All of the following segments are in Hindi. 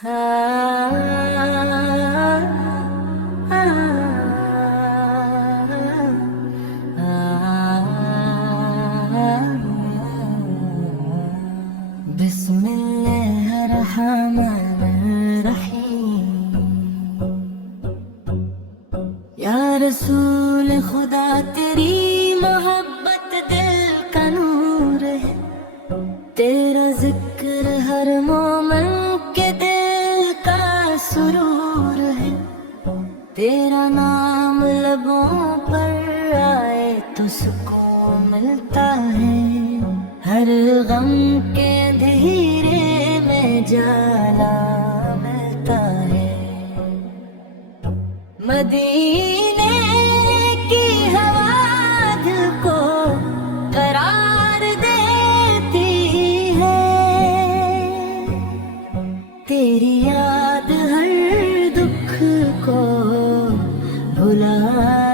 बिस्मिल्लाहिर्रहमानिर्रहीम। या रसूल खुदा तेरी मोहब्बत दिल का नूर है, तेरा जिक्र हर मोमिन के दिल का सुरूर है। तेरा नाम लबों पर आए तो सुकून मिलता है, हर गम के अंधेरे में जाला मिलता है। मदीने की हवा दिल को करार देती है, तेरी याद हर दुख को भुला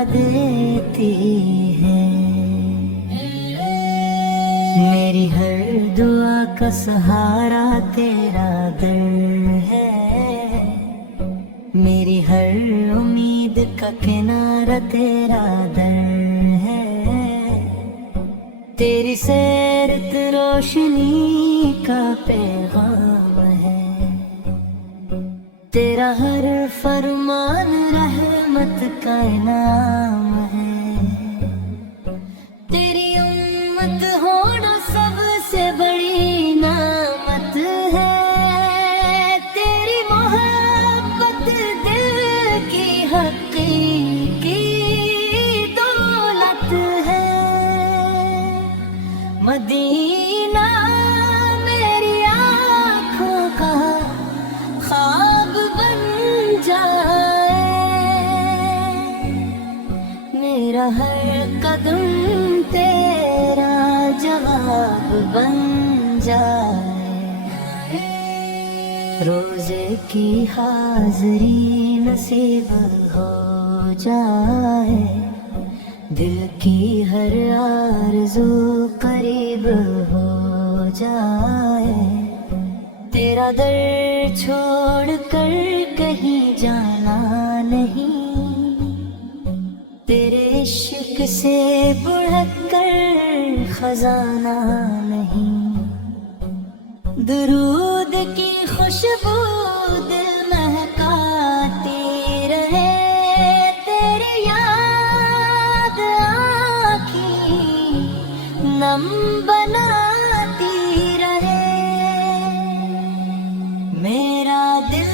देती है। मेरी हर दुआ का सहारा तेरा दर है, मेरी हर उम्मीद का किनारा तेरा दर है। तेरी सैरत रोशनी का पैगाम है, तेरा हर फरमान रहमत का इनाम है। तेरी उम्मत होना सबसे बड़ी नामत है, तेरी मोहब्बत दिल की हकीकी दौलत है। मदीना मेरी आँखों का ख्वाब बन जाए, मेरा हर कदम तेरा जवाब बन जाए। रोजे की हाज़री नसीब हो जाए, दिल की हर आरज़ू करीब हो जाए। तेरा दर छोड़ कर कहीं जाना नहीं, तेरे इश्क से बढ़कर खजाना नहीं। दुरूद की खुशबू दिल महकाती रहे, तेरी याद आँखें नम बनाती रहे। मेरा दिल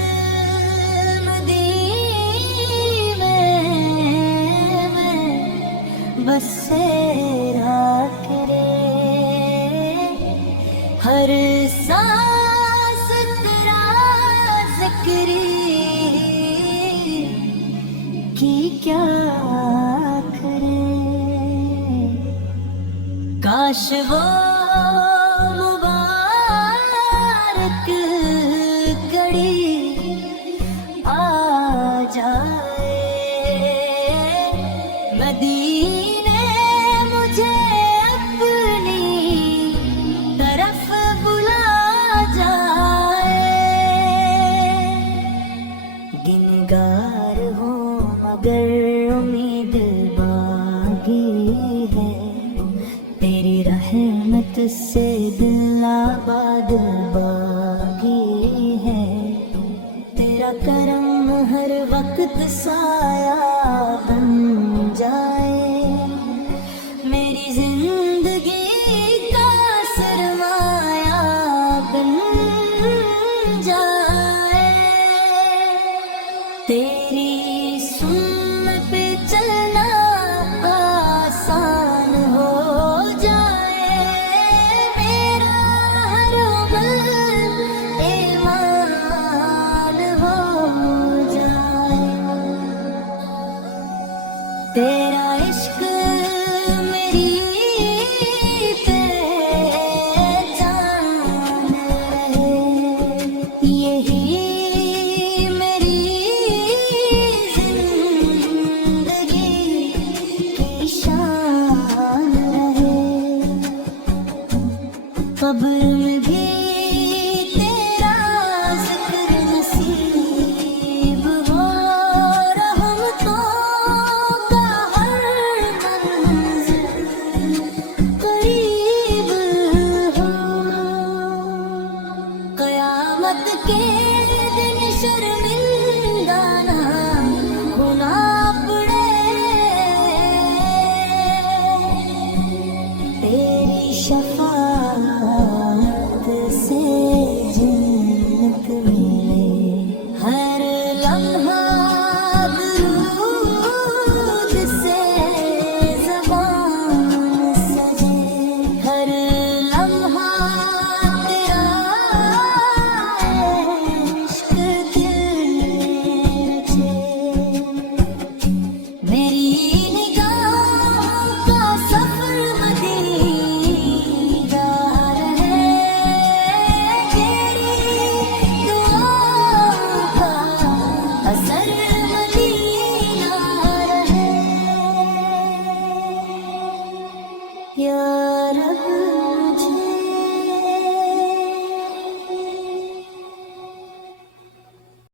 मदीने में बसेरा करे, हर सांस तेरा जिक्री की क्या करे। काश वो मुबारक घड़ी आ जाए, मदीने मुझे अपनी तरफ बुला जाए। गिनगार हूँ मगर उम्मीद बागी है, तेरी रहमत से दिल आबाद बागी है। तेरा करम हर वक्त साया बन जाए, मेरी जिंदगी का सरमाया बन जाए। तेरी सुन्नत पे चलना आसान हो जाए, मेरा हर अमल ईमान हो जाए। तेरा दिन शर्मिंदा ना होना पड़े, तेरी शफाअत से जन्नत मिले, हर लम्हा दुरूद से ज़बान सजे, हर लम्हा तेरा इश्क दिल में रचे। मेरी निगाहों का सफर मदीदार है, तेरी दुआओं का असर मदीना रहे। या रब